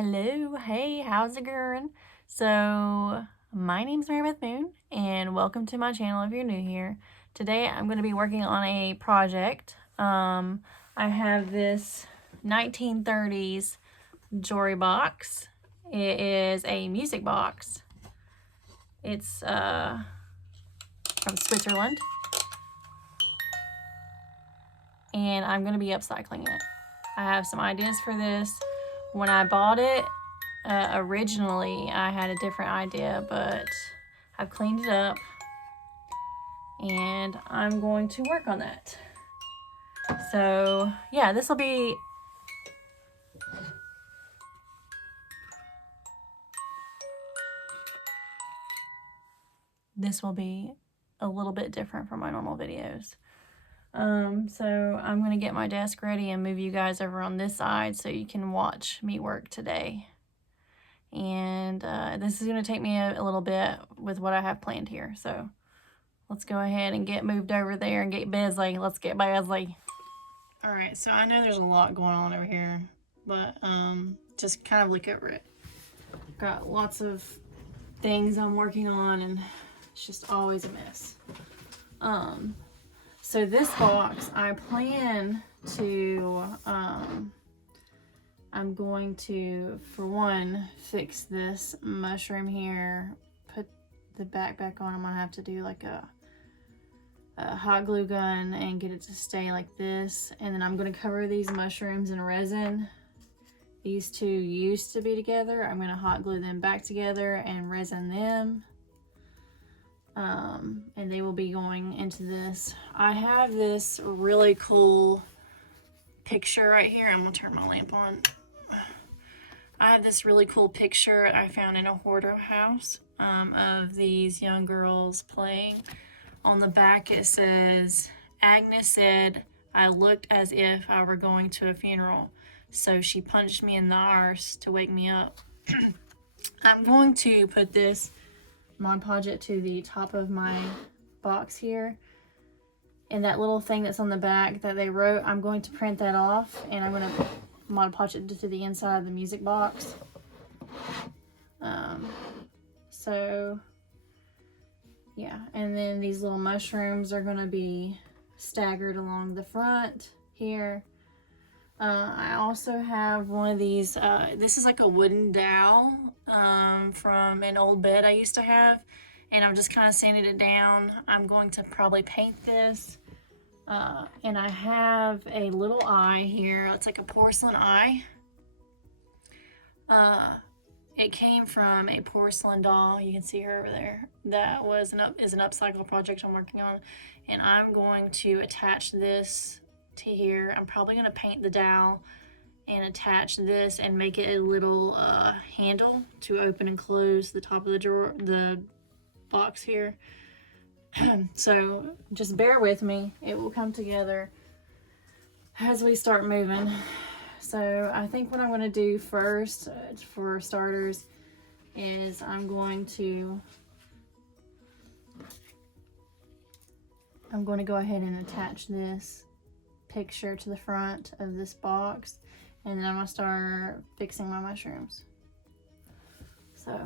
Hello, hey, how's it going? So, my name's Marybeth Moon, and welcome to my channel if you're new here. Today, I'm going to be working on a project. I have this 1930s jewelry box. It is a music box. It's from Switzerland, and I'm going to be upcycling it. I have some ideas for this. When I bought it, originally I had a different idea, but I've cleaned it up and I'm going to work on that. So yeah, this will be a little bit different from my normal videos. So I'm going to get my desk ready and move you guys over on this side so you can watch me work today. And this is going to take me a little bit with what I have planned here. So let's go ahead and get moved over there and get busy. Let's get busy. All right, so I know there's a lot going on over here, but just kind of look over it. Got lots of things I'm working on and it's just always a mess. So this box, I plan to, I'm going to, for one, fix this mushroom here, put the back on. I'm gonna have to do like a hot glue gun and get it to stay like this. And then I'm gonna cover these mushrooms in resin. These two used to be together. I'm gonna hot glue them back together and resin them. And they will be going into this. I have this really cool picture right here. I'm gonna turn my lamp on. I have this really cool picture I found in a hoarder house of these young girls playing. On the back it says, Agnes said I looked as if I were going to a funeral, so she punched me in the arse to wake me up. I'm going to put this Mod Podge it to the top of my box here, and that little thing that's on the back that they wrote, I'm going to print that off and I'm going to Mod Podge it to the inside of the music box. So yeah, and then these little mushrooms are going to be staggered along the front here. I also have one of these, this is like a wooden dowel from an old bed I used to have, and I'm just kind of sanding it down. I'm going to probably paint this, and I have a little eye here. It's like a porcelain eye. It came from a porcelain doll. You can see her over there. That was is an upcycle project I'm working on, and I'm going to attach this to here. I'm probably going to paint the dowel and attach this and make it a little handle to open and close the top of the drawer, the box here. So just bear with me. It will come together as we start moving. So I think what I'm going to do first, for starters, is I'm going to go ahead and attach this picture to the front of this box, and then I'm going to start fixing my mushrooms. So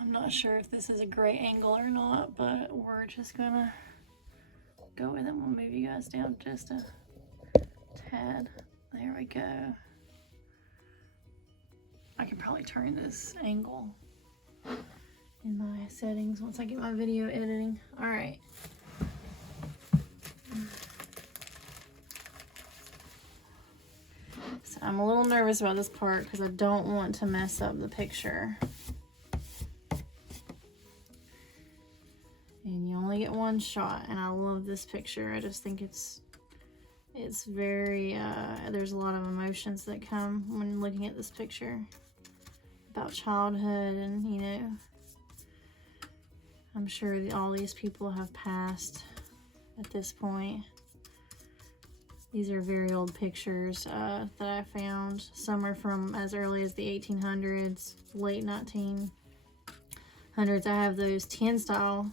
I'm not sure if this is a great angle or not, but we're just gonna go with it. We'll move you guys down just a tad. There we go. I can probably turn this angle in my settings once I get my video editing. All right. So I'm a little nervous about this part because I don't want to mess up the picture. And you only get one shot, and I love this picture. I just think it's very, there's a lot of emotions that come when looking at this picture about childhood and, you know, I'm sure that all these people have passed at this point. These are very old pictures that I found. Some are from as early as the 1800s, late 1900s. I have those tin style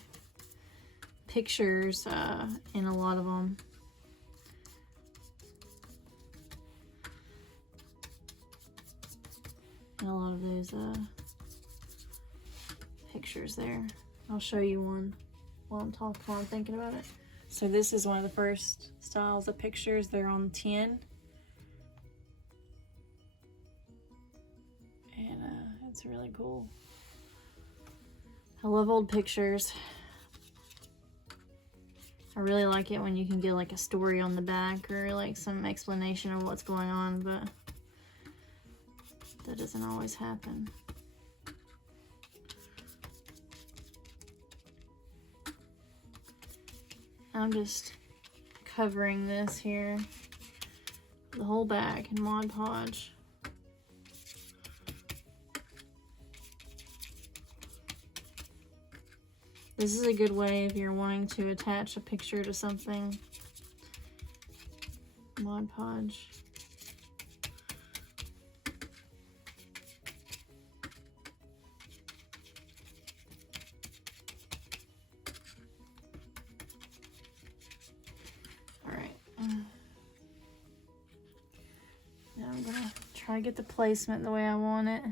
pictures in a lot of them. And a lot of those pictures there. I'll show you one while I'm thinking about it. So this is one of the first styles of pictures. They're on tin. And it's really cool. I love old pictures. I really like it when you can get like a story on the back or like some explanation of what's going on, but that doesn't always happen. I'm just covering this here, the whole back in Mod Podge. This is a good way if you're wanting to attach a picture to something. Mod Podge. Now I'm gonna try to get the placement the way I want it.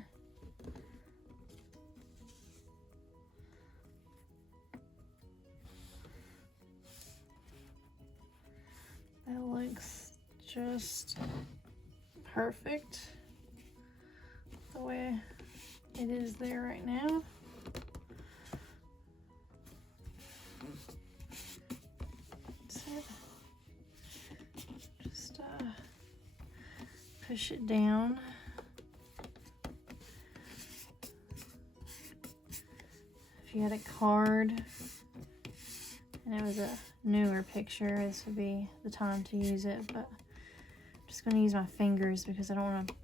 That looks just perfect the way it is there right now. Just push it down. If you had a card and it was a newer picture, this would be the time to use it, but I'm just going to use my fingers because I don't want to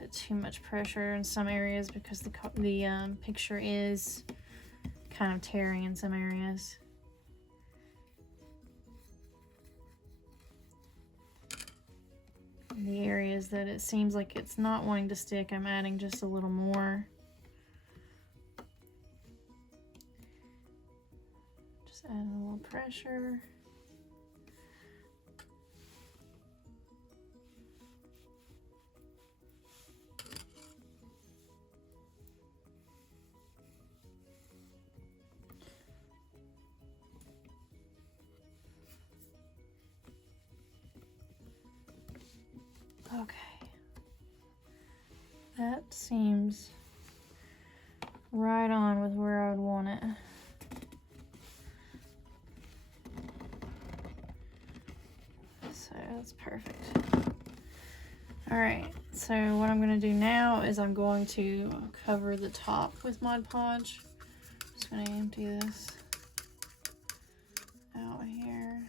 put too much pressure in some areas because the picture is kind of tearing in some areas. In the areas that it seems like it's not wanting to stick, I'm adding just a little more. Just adding a little pressure. Okay, that seems right on with where I would want it. So that's perfect. All right, so what I'm gonna do now is I'm going to cover the top with Mod Podge. Just gonna empty this out here.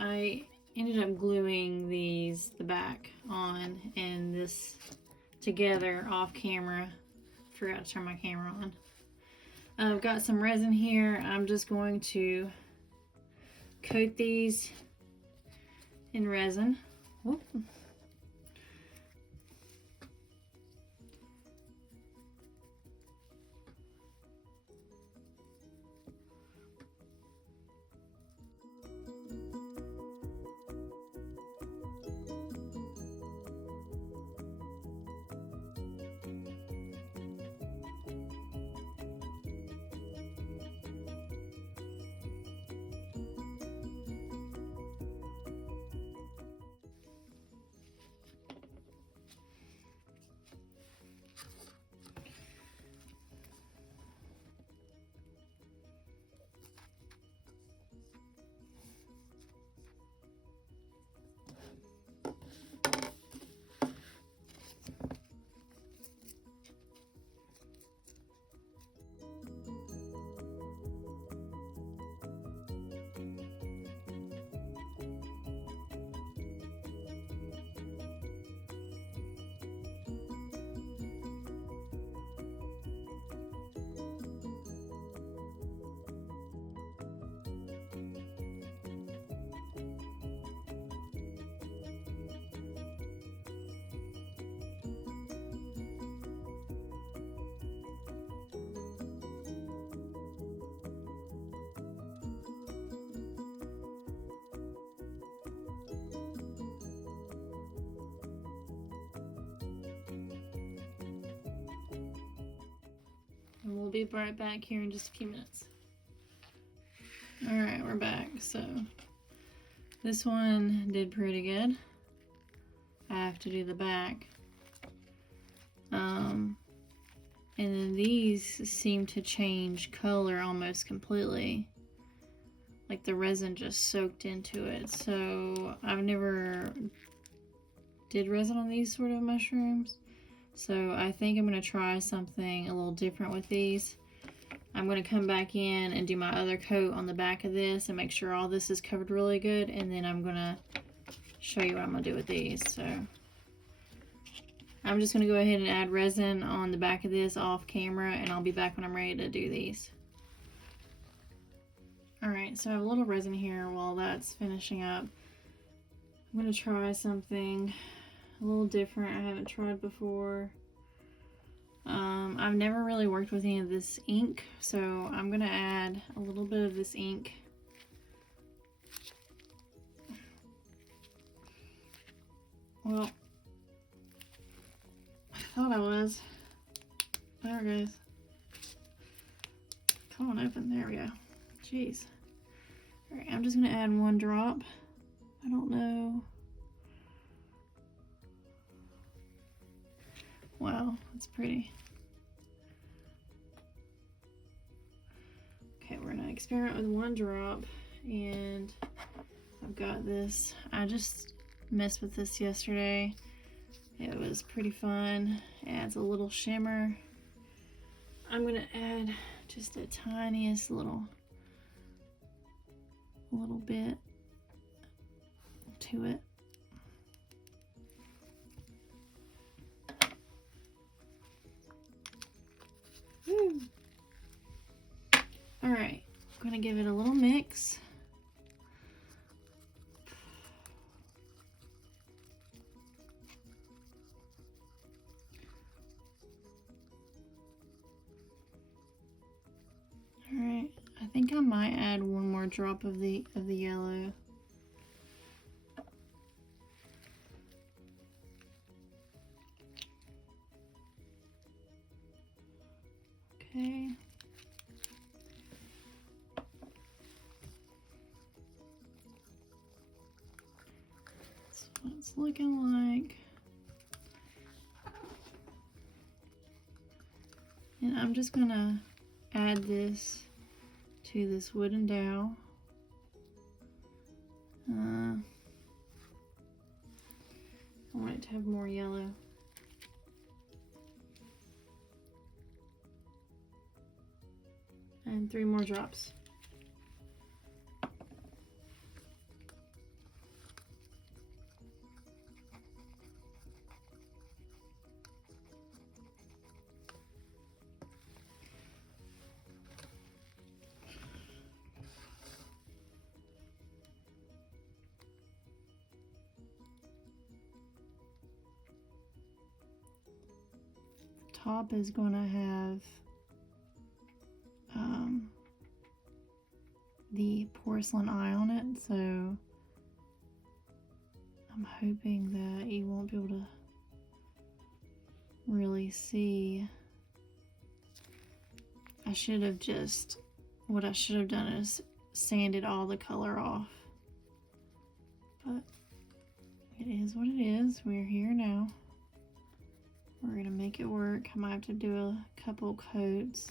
I ended up gluing the back on and this together off camera. Forgot to turn my camera on. I've got some resin here. I'm just going to coat these in resin. Whoop. And we'll be right back here in just a few minutes. Alright, we're back. So this one did pretty good. I have to do the back. And then these seem to change color almost completely. Like the resin just soaked into it. So I've never did resin on these sort of mushrooms. So I think I'm going to try something a little different with these. I'm going to come back in and do my other coat on the back of this and make sure all this is covered really good. And then I'm going to show you what I'm going to do with these. So I'm just going to go ahead and add resin on the back of this off camera, and I'll be back when I'm ready to do these. Alright, so I have a little resin here while that's finishing up. I'm going to try something a little different I haven't tried before. I've never really worked with any of this ink, so I'm going to add a little bit of this ink. Well, I thought I was. There it goes. Come on, open. There we go. Jeez. Alright, I'm just going to add one drop. I don't know. Wow, that's pretty. Okay, we're going to experiment with one drop. And I've got this. I just messed with this yesterday. It was pretty fun. It adds a little shimmer. I'm going to add just the tiniest little bit to it. Woo. All right, I'm going to give it a little mix. Alright, I think I might add one more drop of the yellow. Okay. That's what it's looking like. And I'm just gonna add this to this wooden dowel. I want it to have more yellow. And 3 more drops. Top is going to have the porcelain eye on it, so I'm hoping that you won't be able to really see. What I should have done is sanded all the color off, but it is what it is. We're here now. We're gonna make it work. I might have to do a couple coats.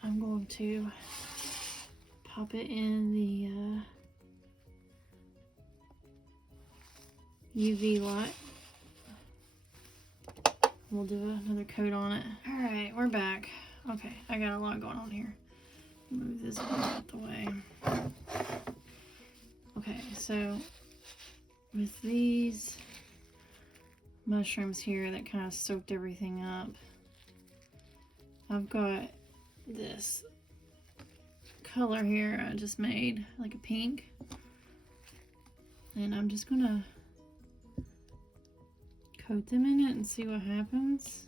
I'm going to pop it in the UV light. We'll do another coat on it. Alright, we're back. Okay, I got a lot going on here. Move this out the way. Okay, so with these mushrooms here that kind of soaked everything up, I've got this color here I just made, like a pink. And I'm just gonna coat them in it and see what happens.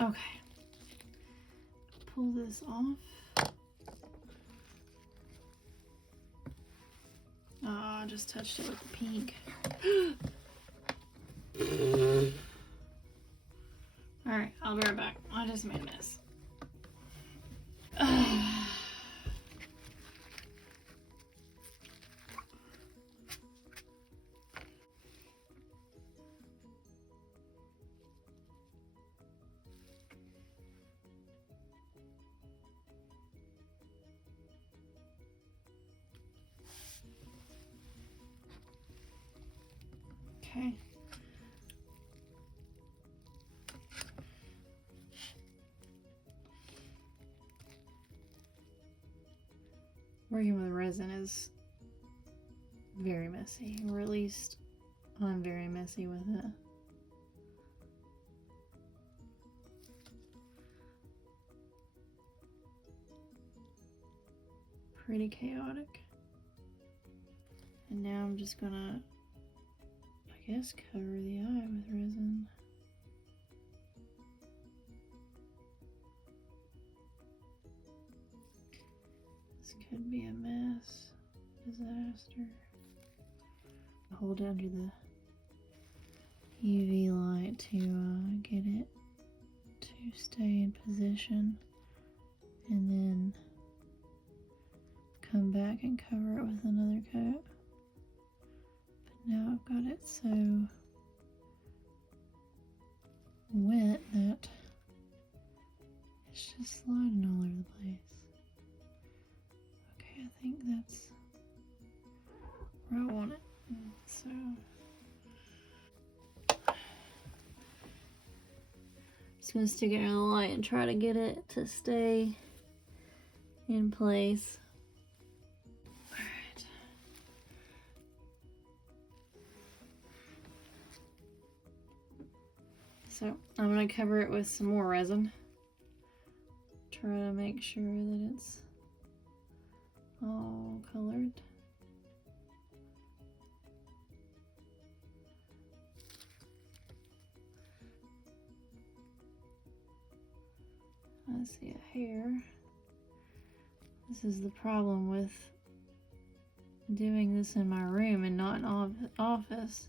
Okay, pull this off. Oh, I just touched it with the pink. Alright, I'll be right back. I just made a mess. Okay. Working with resin is very messy, or at least I'm very messy with it. Pretty chaotic. And now I'm just gonna, I guess, cover the eye with resin. This could be a mess. Disaster. Hold it under the UV light to get it to stay in position, and then come back and cover it with another coat. But now I've got it so wet that it's just sliding all over the place. Okay, I think that's where I want it. So just gonna stick it under the light and try to get it to stay in place. Alright. So I'm gonna cover it with some more resin. Try to make sure that it's all colored. I see a hair. This is the problem with doing this in my room and not in office,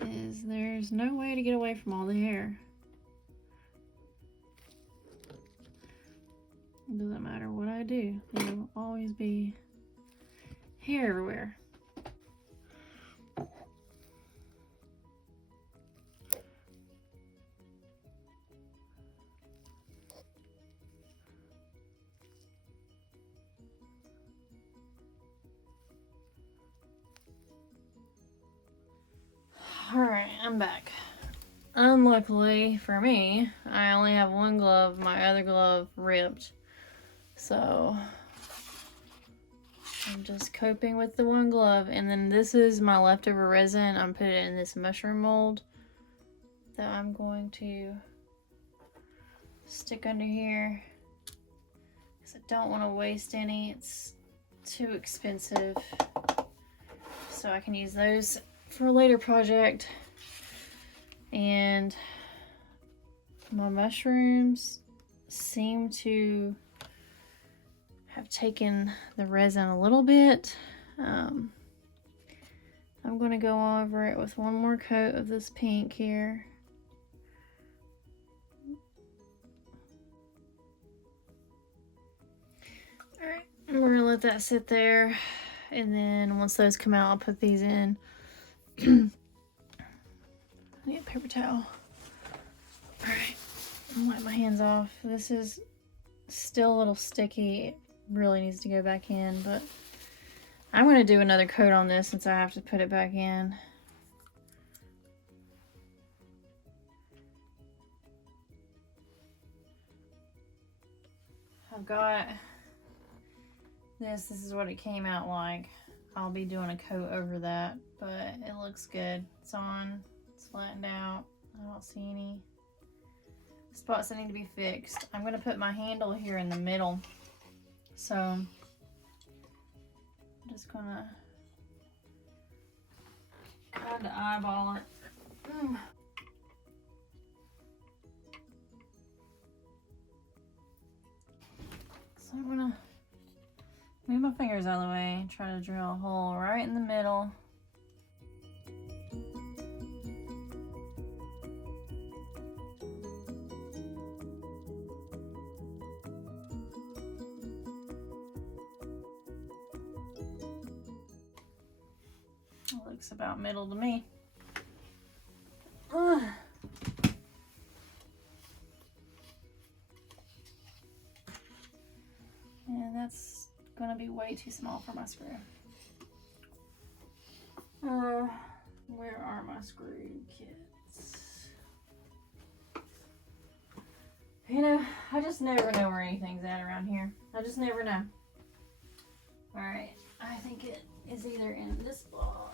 is there's no way to get away from all the hair. It doesn't matter what I do, there will always be hair everywhere. Alright, I'm back. Unluckily for me, I only have one glove. My other glove ripped. So I'm just coping with the one glove. And then this is my leftover resin. I'm putting it in this mushroom mold that I'm going to stick under here, because I don't want to waste any. It's too expensive. So I can use those for a later project. And my mushrooms seem to I've taken the resin a little bit. I'm going to go over it with one more coat of this pink here. Alright, we're going to let that sit there. And then once those come out, I'll put these in. I need a paper towel. Alright, wipe my hands off. This is still a little sticky. It really needs to go back in, but I'm going to do another coat on this since I have to put it back in. I've got this. This is what it came out like. I'll be doing a coat over that, but it looks good. It's on. It's flattened out. I don't see any spots that need to be fixed. I'm going to put my handle here in the middle. So I'm just going to try to eyeball it. So I'm going to move my fingers out of the way and try to drill a hole right in the middle. It looks about middle to me. And that's gonna be way too small for my screw. Where are my screw kits? You know, I just never know where anything's at around here. I just never know. Alright, I think it is either in this box.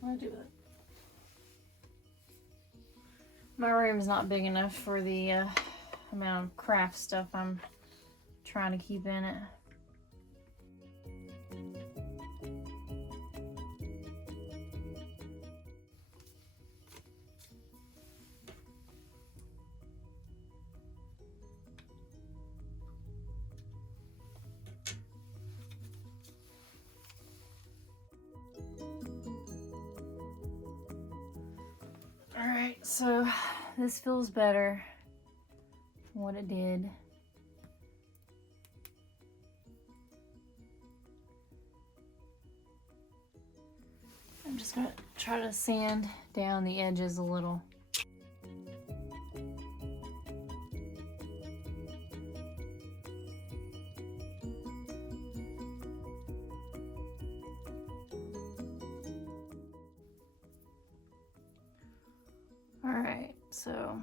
What do I do with it? My room's not big enough for the amount of craft stuff I'm trying to keep in it. Alright, so this feels better than what it did. I'm just going to try to sand down the edges a little. Alright, so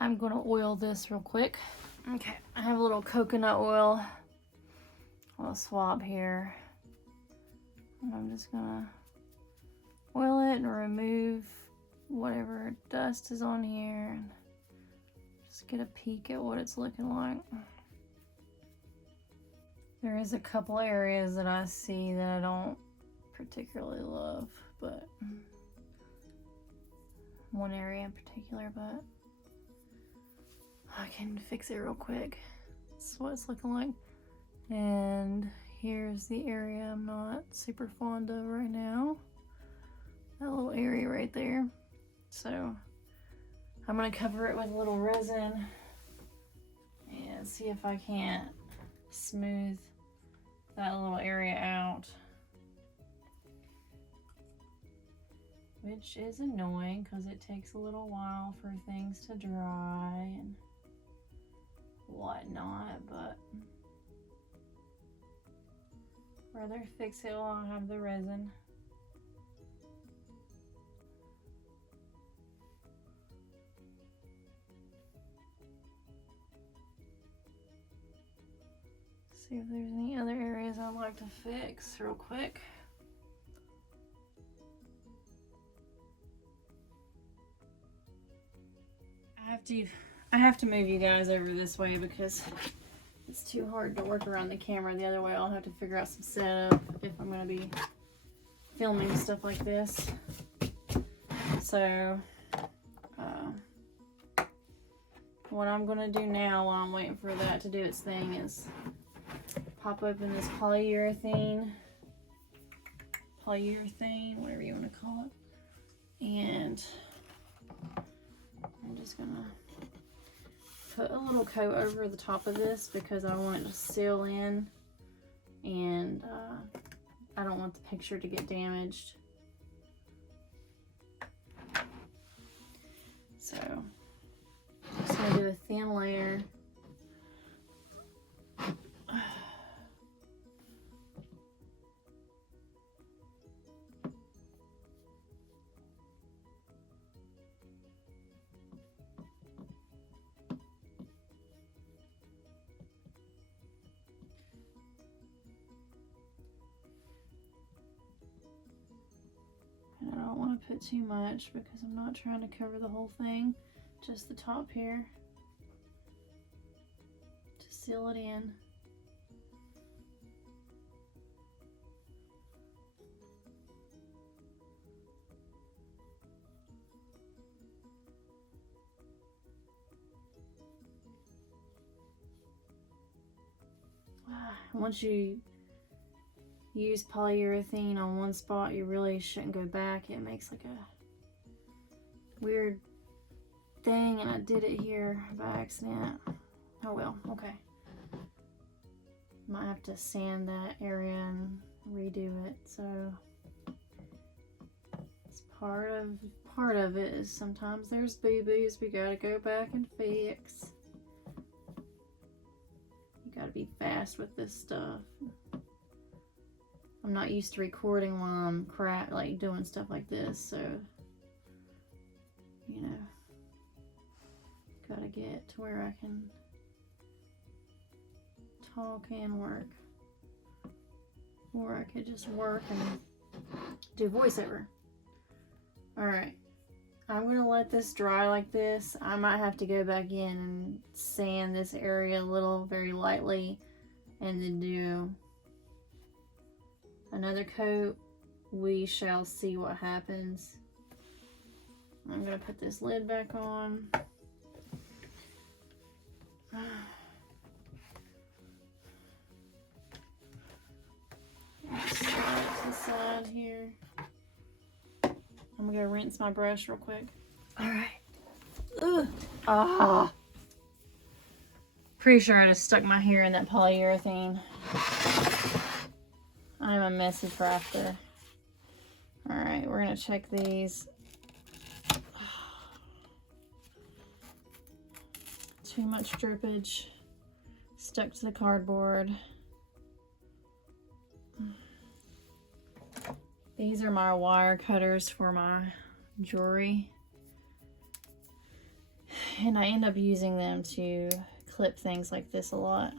I'm going to oil this real quick. Okay, I have a little coconut oil. I'll swab here. And I'm just going to oil it and remove whatever dust is on here and just get a peek at what it's looking like. There is a couple areas that I see that I don't particularly love, but one area in particular, but I can fix it real quick. That's what it's looking like. And here's the area I'm not super fond of right now. That little area right there. So I'm gonna cover it with a little resin and see if I can't smooth that little area out. Which is annoying because it takes a little while for things to dry and whatnot, but rather fix it while I have the resin. See if there's any other areas I'd like to fix real quick. I have to move you guys over this way because it's too hard to work around the camera the other way. I'll have to figure out some setup if I'm going to be filming stuff like this. So what I'm going to do now while I'm waiting for that to do its thing is pop open this polyurethane, whatever you want to call it, and I'm just going to put a little coat over the top of this because I want it to seal in, and I don't want the picture to get damaged. So I'm just going to do a thin layer. And I don't want to put too much because I'm not trying to cover the whole thing, just the top here to seal it in. Once you use polyurethane on one spot, you really shouldn't go back. It makes like a weird thing, and I did it here by accident. Oh well, okay. Might have to sand that area and redo it. So it's part of it is sometimes there's boo-boos we gotta go back and fix. You gotta be fast with this stuff. I'm not used to recording while I'm like doing stuff like this, so you know, gotta get to where I can talk and work, or I could just work and do voiceover. All right, I'm gonna let this dry like this. I might have to go back in and sand this area a little, very lightly, and then do another coat. We shall see what happens. I'm gonna put this lid back on. Start to the side here. I'm gonna rinse my brush real quick. All right. Ugh. Ah. Pretty sure I just stuck my hair in that polyurethane. I'm a messy crafter. All right, we're gonna check these. Too much drippage. Stuck to the cardboard. These are my wire cutters for my jewelry. And I end up using them to clip things like this a lot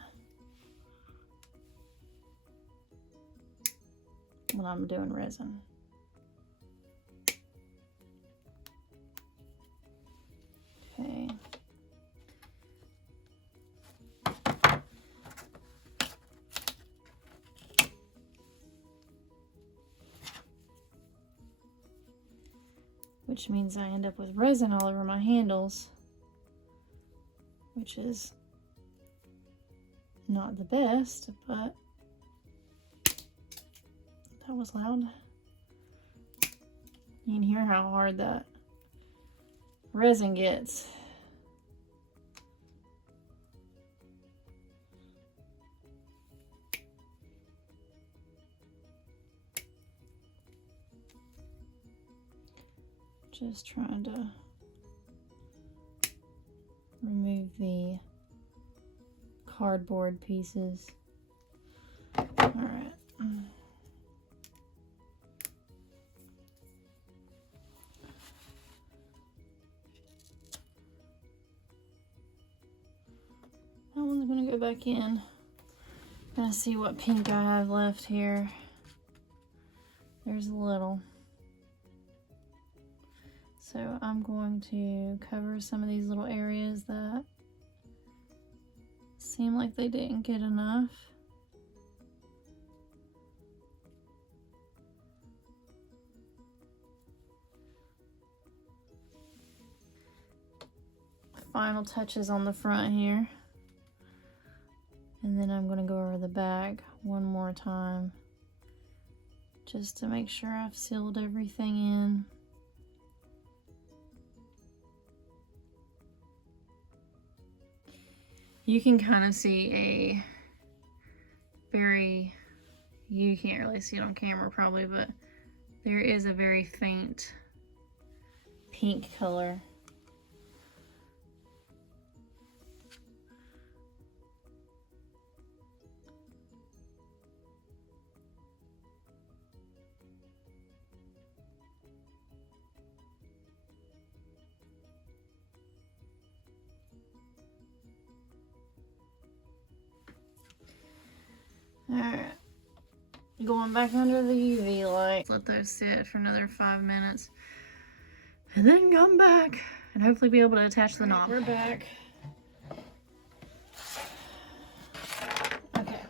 when I'm doing resin. Okay. Which means I end up with resin all over my handles, which is not the best, but that was loud. You can hear how hard that resin gets. Just trying to remove the cardboard pieces. All right. That one's gonna go back in. Gonna see what pink I have left here. There's a little. So I'm going to cover some of these little areas that seem like they didn't get enough. Final touches on the front here. And then I'm going to go over the back one more time just to make sure I've sealed everything in. You can kind of see a very, you can't really see it on camera probably, but there is a very faint pink color. Alright, going back under the UV light. Let those sit for another 5 minutes and then come back and hopefully be able to attach the knob. We're back. Okay,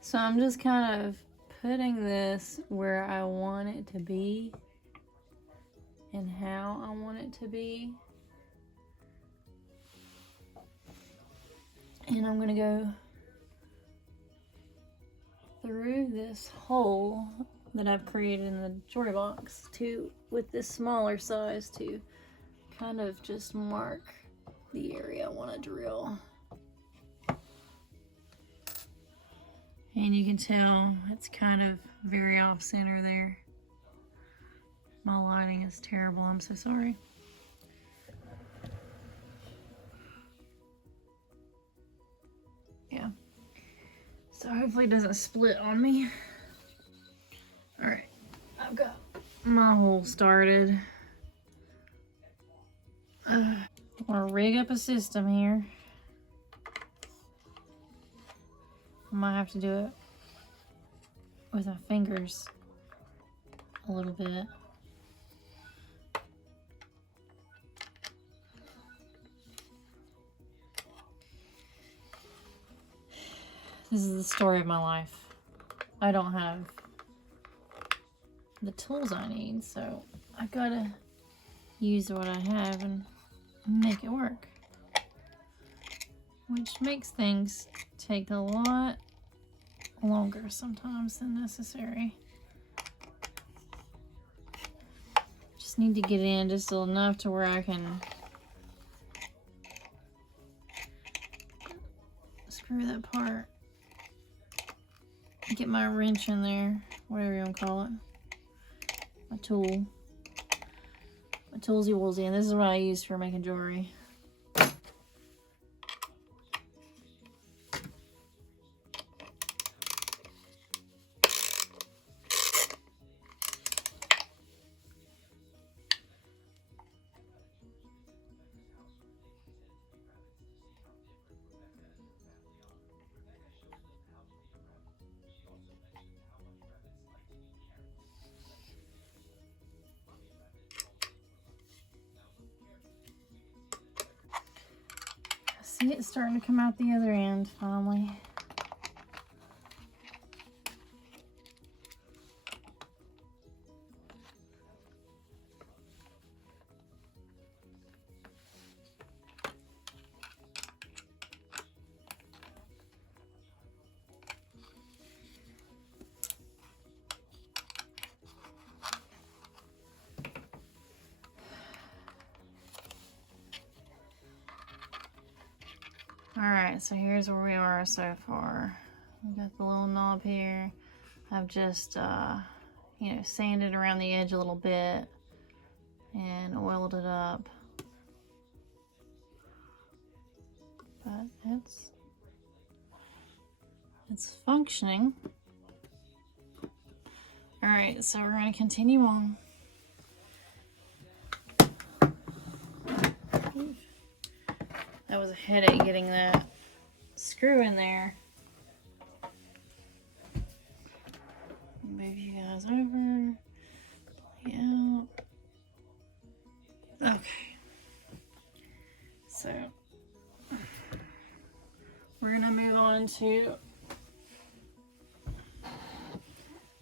so I'm just kind of putting this where I want it to be and how I want it to be. And I'm gonna go through this hole that I've created in the jewelry box with this smaller size to kind of just mark the area I want to drill. And you can tell it's kind of very off center there. My lighting is terrible, I'm so sorry. Yeah. So hopefully it doesn't split on me. All right, I've got my hole started. I'm gonna rig up a system here. I might have to do it with my fingers a little bit. This is the story of my life. I don't have the tools I need, so I gotta use what I have and make it work. Which makes things take a lot longer sometimes than necessary. Just need to get in just enough to where I can screw that part. Get my wrench in there, whatever you want to call it. My tool. My toolsy woolsy, and this is what I use for making jewelry. See it starting to come out the other end finally. Alright, so here's where we are so far. We've got the little knob here. I've just, you know, sanded around the edge a little bit and oiled it up. But it's functioning. Alright, so we're going to continue on. That was a headache getting that screw in there. Move you guys over. Yeah. Okay. So We're gonna move on to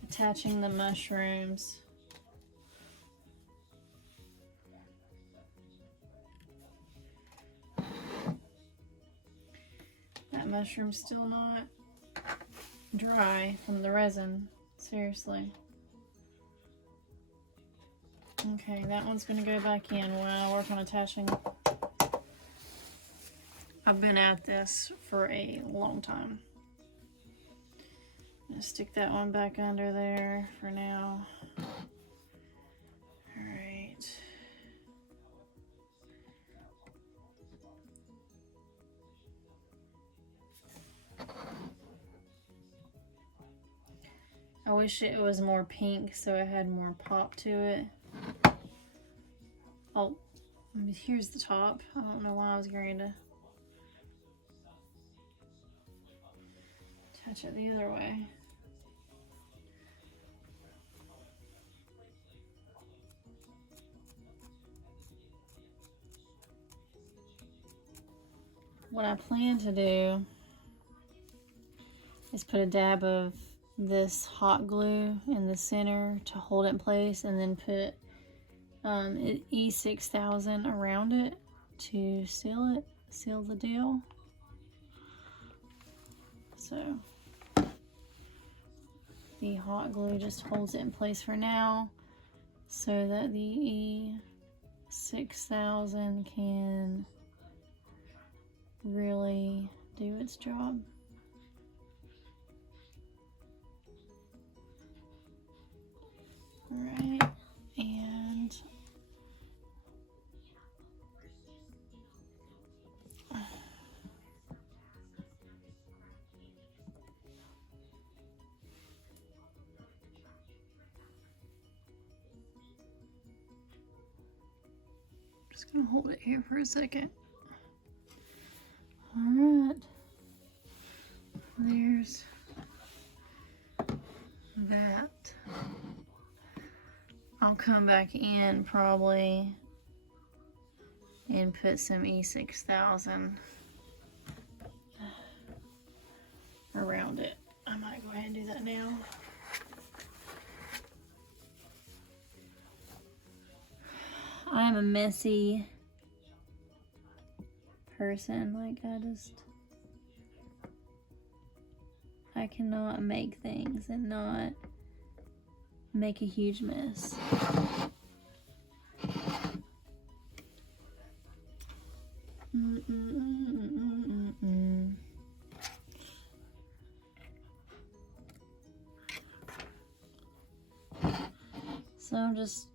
attaching the mushrooms. That mushroom's still not dry from the resin. Seriously. Okay, that one's gonna go back in when I work on attaching. I've been at this for a long time. I'm gonna stick that one back under there for now. All right. I wish it was more pink so it had more pop to it. Oh, here's the top. I don't know why I was going to attach it the other way. What I plan to do is put a dab of this hot glue in the center to hold it in place, and then put E6000 around it to seal the deal. So the hot glue just holds it in place for now so that the E6000 can really do its job. All right, and just gonna hold it here for a second. All right, there's that. I'll come back in probably and put some E6000 around it. I might go ahead and do that now. I am a messy person. Like, I cannot make things and not make a huge mess. So I'm just,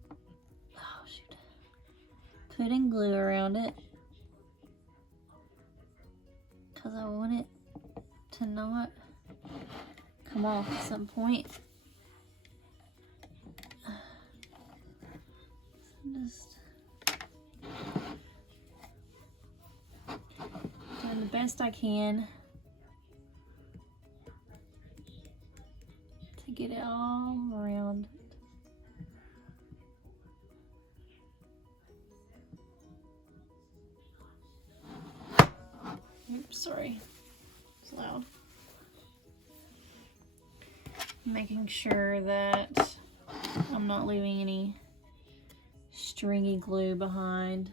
putting glue around it because I want it to not come off at some point. Just doing the best I can to get it all around. Oops, sorry, it's loud. Making sure that I'm not leaving any stringy glue behind.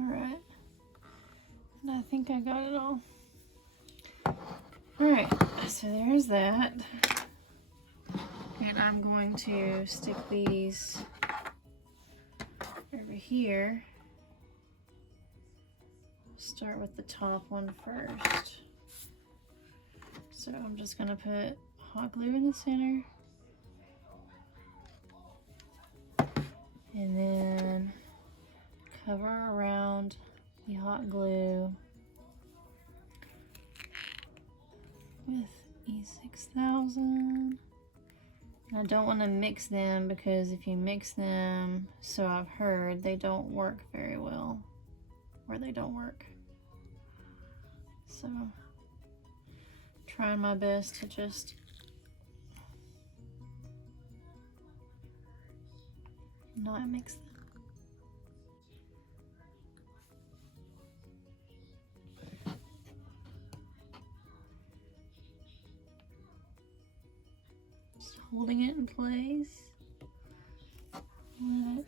Alright, and I think I got it all. Alright, so there's that. And I'm going to stick these over here. Start with the top one first. So I'm just going to put hot glue in the center. And then cover around the hot glue with E6000 I don't want to mix them because if you mix them, so I've heard, they don't work very well, or they don't work. So, trying my best to just not mix them. Just holding it in place. I'm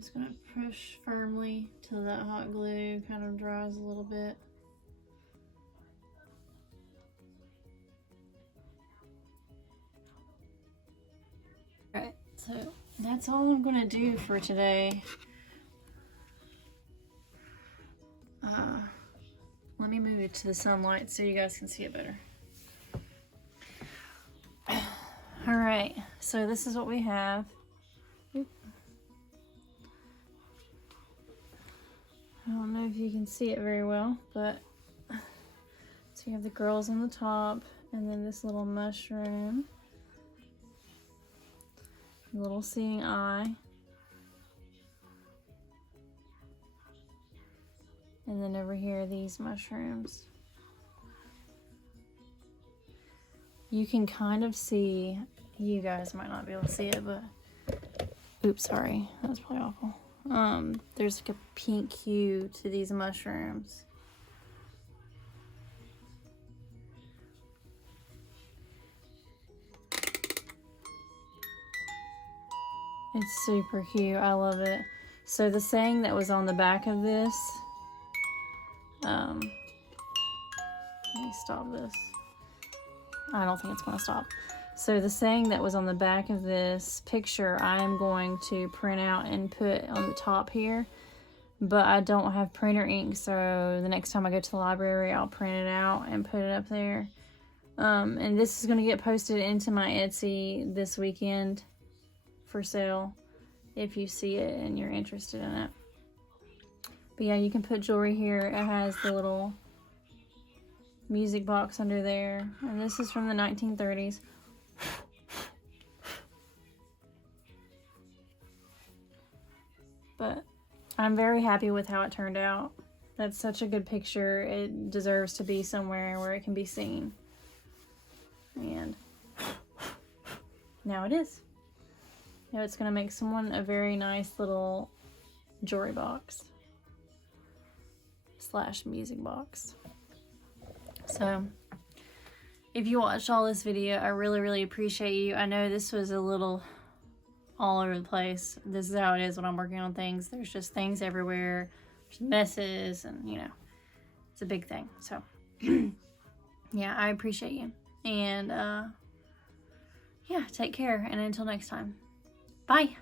just gonna push firmly till that hot glue kind of dries a little bit. Alright, so that's all I'm gonna do for today. Let me move it to the sunlight so you guys can see it better. Alright, so this is what we have. I don't know if you can see it very well, but so you have the girls on the top, and then this little mushroom, little seeing eye, and then over here these mushrooms. You can kind of see, you guys might not be able to see it, but oops, sorry, that was probably awful. There's like a pink hue to these mushrooms. It's super cute. I love it. So the saying that was on the back of this, let me stop this. I don't think it's going to stop. So the saying that was on the back of this picture, I am going to print out and put on the top here, but I don't have printer ink, so the next time I go to the library, I'll print it out and put it up there. And this is going to get posted into my Etsy this weekend for sale if you see it and you're interested in it. But yeah, you can put jewelry here. It has the little music box under there, and this is from the 1930s. But I'm very happy with how it turned out. That's such a good picture. It deserves to be somewhere where it can be seen. And now it is. Now it's going to make someone a very nice little jewelry box / music box. So if you watched all this video, I really appreciate you. I know this was a little all over the place. This is how it is when I'm working on things. There's just things everywhere, there's messes, and you know, it's a big thing. So yeah, I appreciate you. And yeah, take care, and until next time, bye.